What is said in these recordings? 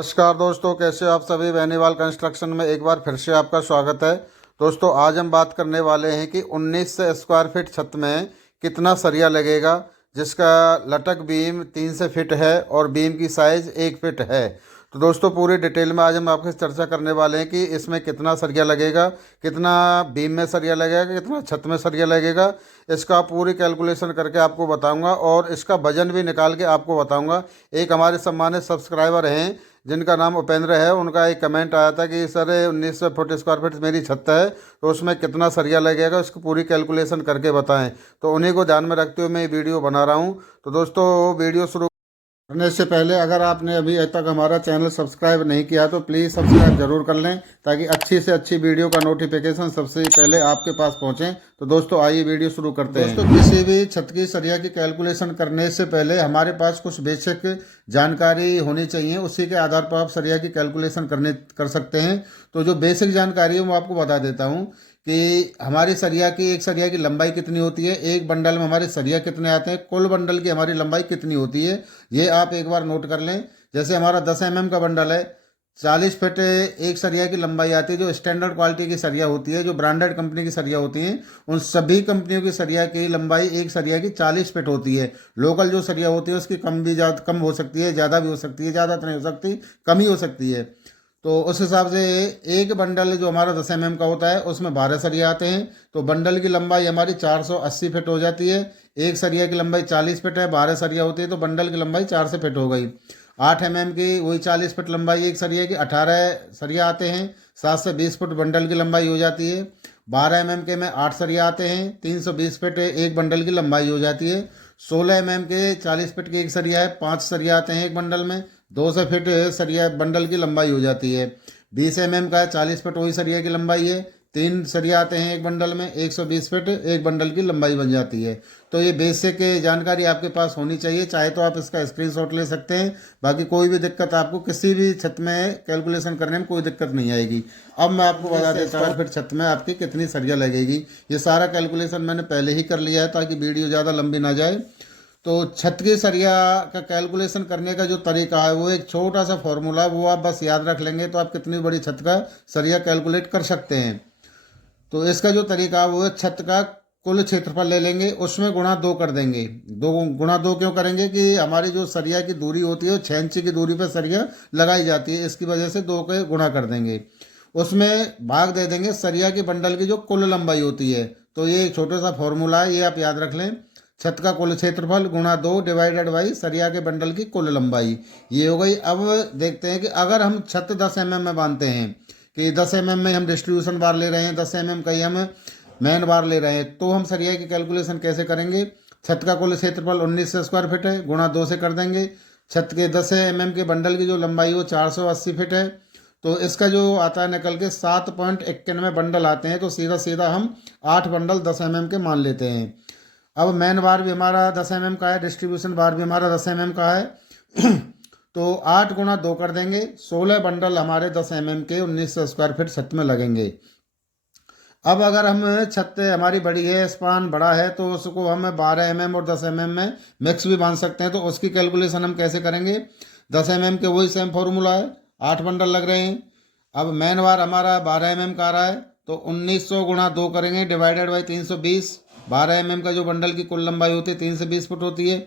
नमस्कार दोस्तों, कैसे हो आप सभी। बेनीवाल कंस्ट्रक्शन में एक बार फिर से आपका स्वागत है। दोस्तों, आज हम बात करने वाले हैं कि 19 स्क्वायर फीट छत में कितना सरिया लगेगा, जिसका लटक बीम 3 से फिट है और बीम की साइज़ 1 फिट है। तो दोस्तों, पूरी डिटेल में आज हम आपके चर्चा करने वाले हैं कि इसमें कितना सरिया लगेगा, कितना बीम में सरिया लगेगा, कितना छत में सरिया लगेगा। इसका पूरी कैलकुलेशन करके आपको बताऊंगा और इसका वजन भी निकाल के आपको बताऊंगा। एक हमारे सम्मानित सब्सक्राइबर हैं जिनका नाम उपेंद्र है, उनका एक कमेंट आया था कि सर 19 फुट स्क्वायर फीट मेरी छत है, तो उसमें कितना सरिया लगेगा, उसकी पूरी कैलकुलेशन करके बताएं। तो उन्हीं को ध्यान में रखते हुए मैं ये वीडियो बना रहा हूँ। तो दोस्तों, वीडियो शुरू करने से पहले अगर आपने अभी तक हमारा चैनल सब्सक्राइब नहीं किया तो प्लीज़ सब्सक्राइब जरूर कर लें, ताकि अच्छी से अच्छी वीडियो का नोटिफिकेशन सबसे पहले आपके पास पहुंचे। तो दोस्तों, आइए वीडियो शुरू करते हैं। दोस्तों, किसी भी छत की सरिया की कैलकुलेशन करने से पहले हमारे पास कुछ बेसिक जानकारी होनी चाहिए, उसी के आधार पर आप सरिया की कैलकुलेशन कर सकते हैं। तो जो बेसिक जानकारी है वो आपको बता देता हूँ कि हमारी सरिया की एक सरिया की लंबाई कितनी होती है, एक बंडल में हमारे सरिया कितने आते हैं, कुल बंडल की हमारी लंबाई कितनी होती है, ये आप एक बार नोट कर लें। जैसे हमारा 10 का बंडल है, 40 फीट एक सरिया की लंबाई आती है। जो स्टैंडर्ड क्वालिटी की सरिया होती है, जो ब्रांडेड कंपनी की सरिया होती हैं, उन सभी कंपनियों की सरिया की लंबाई एक सरिया की 40 फीट होती है। लोकल जो सरिया होती है उसकी कम हो सकती है, ज़्यादा भी हो सकती है, ज़्यादा तो नहीं हो सकती, कम ही हो सकती है। तो उस हिसाब से एक बंडल जो हमारा 10 का होता है उसमें 12 सरिया आते हैं। तो बंडल की लंबाई हमारी 480 फीट हो जाती है। एक सरिया की लंबाई 40 फीट है, 12 सरिया होती है, तो बंडल की लंबाई 4 से फिट हो गई। 8 की वही 40 फीट लंबाई एक सरिया की, 18 सरिया आते हैं। 7 से 20 फुट बंडल की लंबाई हो जाती है। 12 के में 8 सरिया आते हैं, 320 फीट एक बंडल की लंबाई हो जाती है। 16 के 40 फीट की एक सरिया है, 5 सरिया आते हैं एक बंडल में, 200 फीट सरिया बंडल की लंबाई हो जाती है। 20 का है, 40 फीट वही सरिया की लंबाई है, 3 सरिया आते हैं एक बंडल में, 120 फीट एक बंडल की लंबाई बन जाती है। तो ये बेसिक जानकारी आपके पास होनी चाहिए, चाहे तो आप इसका स्क्रीनशॉट ले सकते हैं। बाकी कोई भी दिक्कत आपको किसी भी छत में कैलकुलेशन करने में कोई दिक्कत नहीं आएगी। अब मैं आपको बता देता हूँ फिर छत में आपकी कितनी सरिया लगेगी। ये सारा कैलकुलेशन मैंने पहले ही कर लिया है ताकि वीडियो ज़्यादा लंबी ना जाए। तो छत की सरिया का कैलकुलेशन करने का जो तरीका है वो एक छोटा सा फॉर्मूला है, वो आप बस याद रख लेंगे तो आप कितनी बड़ी छत का सरिया कैलकुलेट कर सकते हैं। तो इसका जो तरीका है वो है, छत का कुल क्षेत्रफल ले लेंगे, उसमें गुणा 2 कर देंगे। दो गुणा 2 क्यों करेंगे कि हमारी जो सरिया की दूरी होती है वो 6 इंच की दूरी पर सरिया लगाई जाती है, इसकी वजह से 2 के गुणा कर देंगे। उसमें भाग दे देंगे सरिया की बंडल की जो कुल लंबाई होती है। तो ये एक छोटा सा फॉर्मूला है, ये आप याद रख लें। छत का कुल क्षेत्रफल गुणा 2 डिवाइडेड बाई सरिया के बंडल की कुल लंबाई, ये हो गई। अब देखते हैं कि अगर हम छत 10 में बांधते हैं, कि 10 में हम डिस्ट्रीब्यूशन बार ले रहे हैं, 10 का ही हम मैन बार ले रहे हैं, तो हम सरिया की कैलकुलेशन कैसे करेंगे। छत का कुल क्षेत्रफल 19 स्क्वायर फीट है, गुणा 2 से कर देंगे। छत के 10 के बंडल की जो लंबाई वो 480 फीट है, तो इसका जो आता है निकल के 7.91 बंडल आते हैं। तो सीधा सीधा हम 8 बंडल 10 के मान लेते हैं। अब मैन बार भी हमारा 10 का है, डिस्ट्रीब्यूशन बार भी हमारा 10 का है। तो 8 गुणा 2 कर देंगे, 16 बंडल हमारे 10 के 19 स्क्वायर फीट छत में लगेंगे। अब अगर हम छत हमारी बड़ी है, स्पान बड़ा है, तो उसको हम 12 और 10 में मिक्स भी बांध सकते हैं। तो उसकी कैलकुलेशन हम कैसे करेंगे। 10 के वही सेम फॉर्मूला है, 8 बंडल लग रहे हैं। अब मैन बार हमारा 12 का आ रहा है, तो 1900 गुणा 2 करेंगे डिवाइडेड बाई 320। 12 का जो बंडल की कुल लंबाई होती है 320 फुट होती है।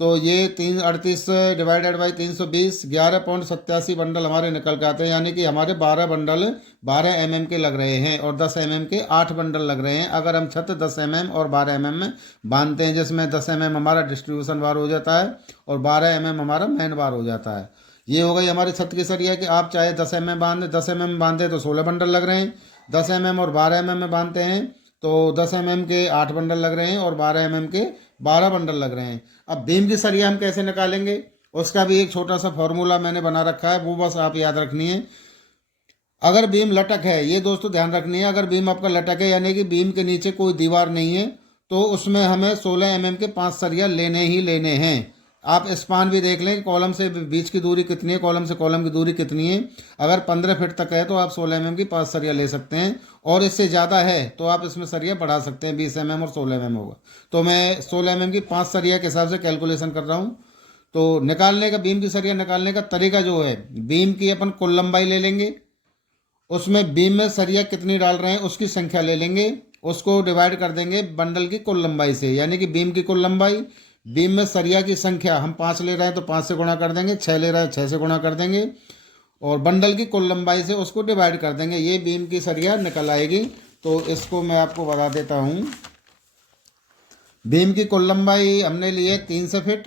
तो ये 338 डिवाइडेड बाई 320, 11.87 बंडल हमारे निकल के आते हैं। यानी कि हमारे 12 बंडल 12 के लग रहे हैं और 10 के 8 बंडल लग रहे हैं। अगर हम छत 10 और 12 में बांधते हैं, जिसमें 10 हमारा डिस्ट्रीब्यूशन बार हो जाता है और 12 हमारा मैन बार हो जाता है। ये हो गई हमारी छत की सरिया कि आप चाहे 10 बांधे, 10 बांधे तो 16 बंडल लग रहे हैं। 10 और 12 में बांधते हैं तो 10 के 8 बंडल लग रहे हैं और 12 के 12 बंडल लग रहे हैं। अब बीम की सरिया हम कैसे निकालेंगे, उसका भी एक छोटा सा फॉर्मूला मैंने बना रखा है, वो बस आप याद रखनी है। अगर बीम लटक है, ये दोस्तों ध्यान रखनी है, अगर बीम आपका लटक है यानी कि बीम के नीचे कोई दीवार नहीं है, तो उसमें हमें 16 के 5 सरिया लेने ही लेने हैं। आप स्पान भी देख लें कि कॉलम से बीच की दूरी कितनी है, कॉलम से कॉलम की दूरी कितनी है। अगर 15 फीट तक है तो आप 16 की 5 सरिया ले सकते हैं, और इससे ज़्यादा है तो आप इसमें सरिया बढ़ा सकते हैं, 20 और 16 होगा। तो मैं 16 की 5 सरिया के हिसाब से कैलकुलेशन कर रहा हूँ। तो निकालने का, बीम की सरिया निकालने का तरीका जो है, बीम की अपन कुल लंबाई ले लेंगे, उसमें बीम में सरिया कितनी डाल रहे हैं उसकी संख्या ले लेंगे, उसको डिवाइड कर देंगे बंडल की कुल लंबाई से, यानी कि बीम की कुल लंबाई, बीम में सरिया की संख्या हम 5 ले रहे हैं तो 5 से गुणा कर देंगे, 6 ले रहे हैं 6 से गुणा कर देंगे, और बंडल की कुल लंबाई से उसको डिवाइड कर देंगे, ये बीम की सरिया निकल आएगी। तो इसको मैं आपको बता देता हूँ। बीम की कुल लंबाई हमने ली है 300 फीट,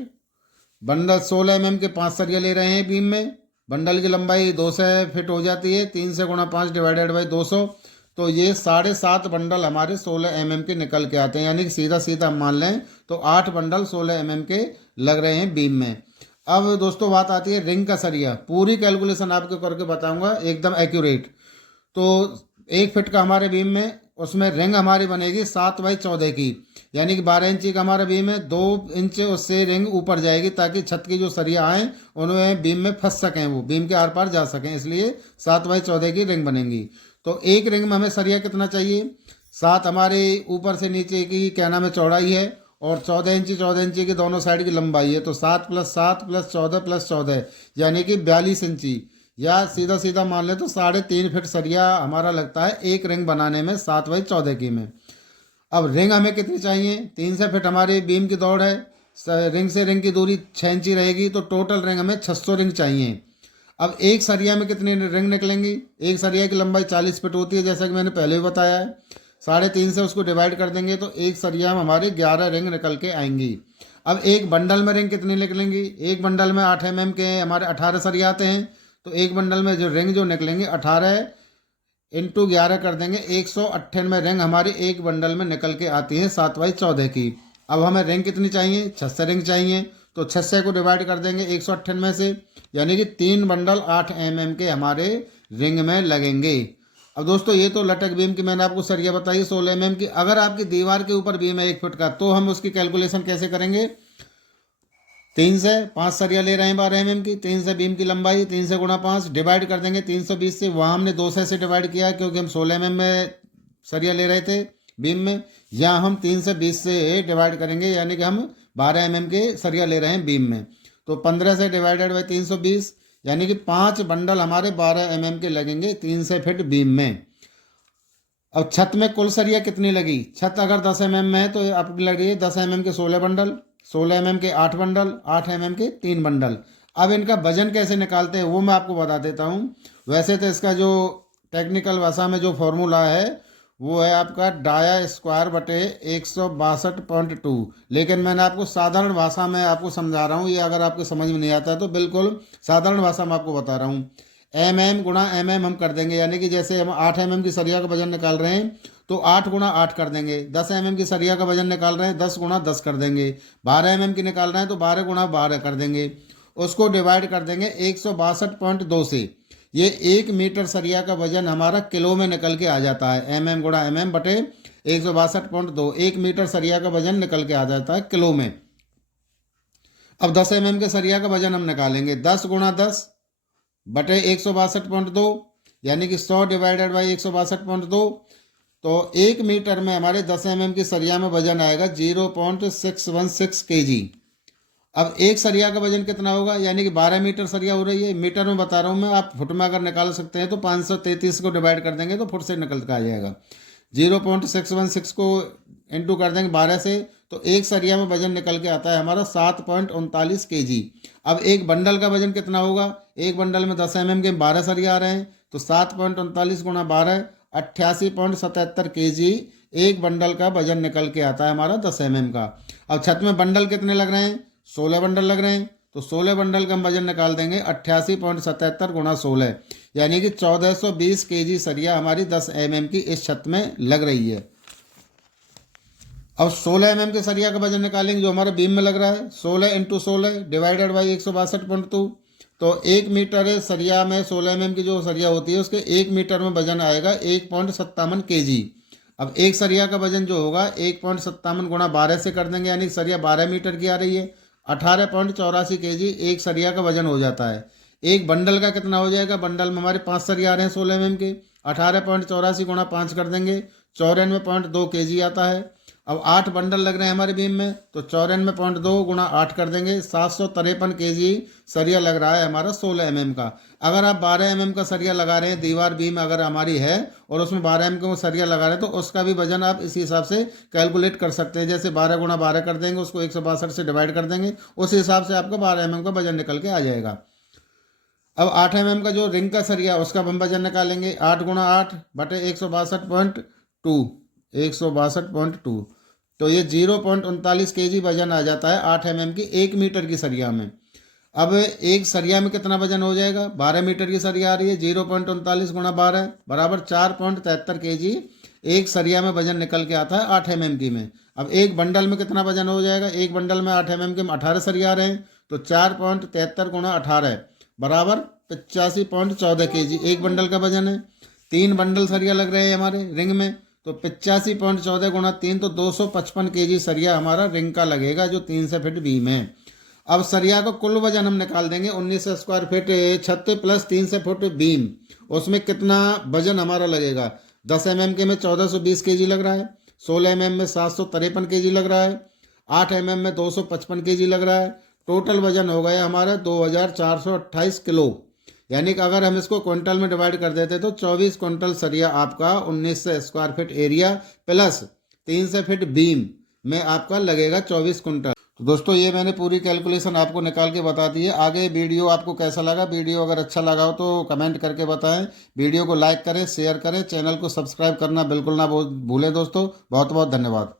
बंडल 16 mm के 5 सरिया ले रहे हैं बीम में, बंडल की लंबाई 200 फीट हो जाती है, 3 से गुणा 5 डिवाइडेड बाई 200, तो ये 7.5 बंडल हमारे 16 mm के निकल के आते हैं, यानी कि सीधा सीधा हम मान लें तो 8 बंडल 16 mm के लग रहे हैं बीम में। अब दोस्तों बात आती है रिंग का सरिया, पूरी कैलकुलेशन आपको करके बताऊंगा एकदम एक्यूरेट। तो 1 फीट का हमारे बीम में, उसमें रिंग हमारी बनेगी 7x14 की, यानी कि 12 इंची का हमारा बीम है, 2 इंच उससे रिंग ऊपर जाएगी ताकि छत की जो सरिया आए उनमें बीम में फंस सकें, वो बीम के आर पार जा सकें, इसलिए 7x14 की रिंग बनेगी। तो एक रिंग में हमें सरिया कितना चाहिए, 7 हमारे ऊपर से नीचे की क्या नाम है चौड़ाई है, और 14 इंची की दोनों साइड की लंबाई है, तो 7 + 7 + 14 + 14 यानी कि 42 इंची, या सीधा सीधा मान ले तो 3.5 फीट सरिया हमारा लगता है एक रिंग बनाने में 7x14 की में। अब रिंग हमें कितनी चाहिए, 300 फीट हमारे बीम की दौड़ है, रिंग से रिंग की दूरी 6 इंची रहेगी, तो टोटल रिंग हमें 600 रिंग चाहिए। अब एक सरिया में कितनी रिंग निकलेंगी, एक सरिया की लंबाई 40 फीट होती है जैसा कि मैंने पहले भी बताया है, 3.5 से उसको डिवाइड कर देंगे तो एक सरिया में हमारे 11 रिंग निकल के आएंगी। अब एक बंडल में रिंग कितनी निकलेंगी, एक बंडल में 8 mm के हमारे 18 सरिया आते हैं, तो एक बंडल में जो रिंग जो निकलेंगे 18 × 11 कर देंगे, 198 रिंग हमारी एक बंडल में निकल के आती है 7x14 की। अब हमें रिंग कितनी चाहिए, 600 रिंग चाहिए, तो 600 को डिवाइड कर देंगे 198 से, यानी कि 3 बंडल 8 mm के हमारे रिंग में लगेंगे। अब दोस्तों ये तो लटक बीम की मैंने आपको सरिया बताई 16 mm की। अगर आपकी दीवार के ऊपर बीम है 1 फुट का, तो हम उसकी कैलकुलेशन कैसे करेंगे, 3 से 5 सरिया ले रहे हैं 12 mm की, 3 से बीम की लंबाई, 3 से गुणा 5 डिवाइड कर देंगे 320 से, वहाँ हमने 200 से डिवाइड किया क्योंकि हम 16 mm में सरिया ले रहे थे बीम में, यहाँ हम 320 से डिवाइड करेंगे, यानी कि हम 12 mm के सरिया ले रहे हैं बीम में, तो 15 से डिवाइडेड बाई 320, यानी कि 5 बंडल हमारे 12 mm के लगेंगे 300 फीट बीम में। अब छत में कुल सरिया कितनी लगी, छत अगर 10 mm में है तो आपकी लग रही है 10 mm के 16 बंडल, 16 mm के 8 बंडल, 8 mm के 3 बंडल। अब इनका वजन कैसे निकालते हैं वो मैं आपको बता देता हूँ। वैसे तो इसका जो टेक्निकल भाषा में जो फॉर्मूला है वो है आपका डाया स्क्वायर बटे 162.2, लेकिन मैंने आपको साधारण भाषा में आपको समझा रहा हूँ, ये अगर आपको समझ में नहीं आता है तो बिल्कुल साधारण भाषा में आपको बता रहा हूँ। mm गुणा mm हम कर देंगे, यानी कि जैसे हम 8 mm की सरिया का वजन निकाल रहे हैं तो 8 गुणा 8 कर देंगे, 10 mm की सरिया का वजन निकाल रहे हैं 10 गुणा 10 कर देंगे, 12 mm की निकाल रहे हैं तो 12 गुणा 12 कर देंगे, उसको डिवाइड कर देंगे 162.2 से। ये 1 मीटर सरिया का वजन हमारा किलो में निकल के आ जाता है, mm गुणा mm बटे 162.2, 1 मीटर सरिया का वजन निकल के आ जाता है किलो में। अब 10 mm के सरिया का वजन हम निकालेंगे, 10 गुणा 10 बटे 162.2, यानी कि 100 डिवाइडेड बाई 162.2, तो 1 मीटर में हमारे 10 mm की सरिया में वजन आएगा 0.616 kg। अब एक सरिया का वजन कितना होगा, यानी कि 12 मीटर सरिया हो रही है, मीटर में बता रहा हूँ मैं, आप फुट में अगर निकाल सकते हैं तो 533 को डिवाइड कर देंगे तो फुट से निकल कर आ जाएगा, 0.616 को इंटू कर देंगे 12 से, तो एक सरिया में वजन निकल के आता है हमारा 7.39 kg। अब एक बंडल का वजन कितना होगा, एक बंडल में 10 mm के 12 सरिया आ रहे हैं, तो 7.39 गुणा 12 88.77 kg एक बंडल का वजन निकल के आता है हमारा 10 mm का। अब छत में बंडल कितने लग रहे हैं, 16 बंडल लग रहे हैं, तो 16 बंडल का हम वजन निकाल देंगे 88.77 गुणा 16, यानी कि 1420 kg सरिया हमारी 10 mm की इस छत में लग रही है। अब 16 mm के सरिया का वजन निकालेंगे जो हमारे बीम में लग रहा है, 16 × 16 डिवाइडेड बाई 162.2, तो 1 मीटर सरिया में 16 mm की जो सरिया होती है उसके 1 मीटर में वजन आएगा 1.57 kg। अब एक सरिया का वजन जो होगा 1.57 गुणा 12 से कर देंगे, यानी सरिया 12 मीटर की आ रही है, 18.84 kg एक सरिया का वजन हो जाता है। एक बंडल का कितना हो जाएगा, बंडल में हमारे 5 सरिया आ रहे हैं 16 mm के, 18.84 गुणा 5 कर देंगे 94.2 kg आता है। अब 8 बंडल लग रहे हैं हमारे बीम में, तो 94.2 गुणा 8 कर देंगे, 753 kg सरिया लग रहा है हमारा 16 mm का। अगर आप 12 mm का सरिया लगा रहे हैं, दीवार बीम अगर हमारी है और उसमें 12 mm का सरिया लगा रहे हैं, तो उसका भी वजन आप इसी हिसाब से कैलकुलेट कर सकते हैं। जैसे 12 गुणा 12 कर देंगे, उसको 162 से डिवाइड कर देंगे, उस हिसाब से आपका 12 mm का वजन निकल के आ जाएगा। अब 8 mm का जो रिंग का सरिया उसका हम वजन निकालेंगे, 8 गुणा 8 बटे 162.2, 162.2, तो ये 0.39 kg वजन आ जाता है 8 mm की 1 मीटर की सरिया में। अब एक सरिया में कितना वजन हो जाएगा, 12 मीटर की सरिया आ रही है, 0.39 गुणा 12 बराबर 4.73 kg एक सरिया में वजन निकल के आता है 8 mm की में। अब एक बंडल में कितना वजन हो जाएगा, एक बंडल में 8 mm के में 18 सरिया आ रहे हैं, तो 4.73 गुणा 18 बराबर 85.14 kg एक बंडल का वजन है। 3 बंडल सरिया लग रहे हैं हमारे रिंग में, तो 85.14 गुणा 3, तो 255 kg सरिया हमारा रिंग का लगेगा जो 3 से फीट बीम है। अब सरिया का कुल वजन हम निकाल देंगे, 19 स्क्वायर फीट छत प्लस 3 से फुट बीम, उसमें कितना वजन हमारा लगेगा। 10 mm के में 1420 kg लग रहा है, 16 mm में 753 kg लग रहा है, 8 mm में 255 kg लग रहा है। टोटल वजन हो गया हमारा 2428 किलो। यानी कि अगर हम इसको क्विंटल में डिवाइड कर देते तो 24 क्विंटल सरिया आपका 19 स्क्वायर फीट एरिया प्लस 3 से फीट बीम में आपका लगेगा 24 क्विंटल। तो दोस्तों ये मैंने पूरी कैलकुलेशन आपको निकाल के बता दी है। आगे वीडियो आपको कैसा लगा, वीडियो अगर अच्छा लगा हो तो कमेंट करके बताएं, वीडियो को लाइक करें, शेयर करें, चैनल को सब्सक्राइब करना बिल्कुल ना भूलें दोस्तों। बहुत बहुत धन्यवाद।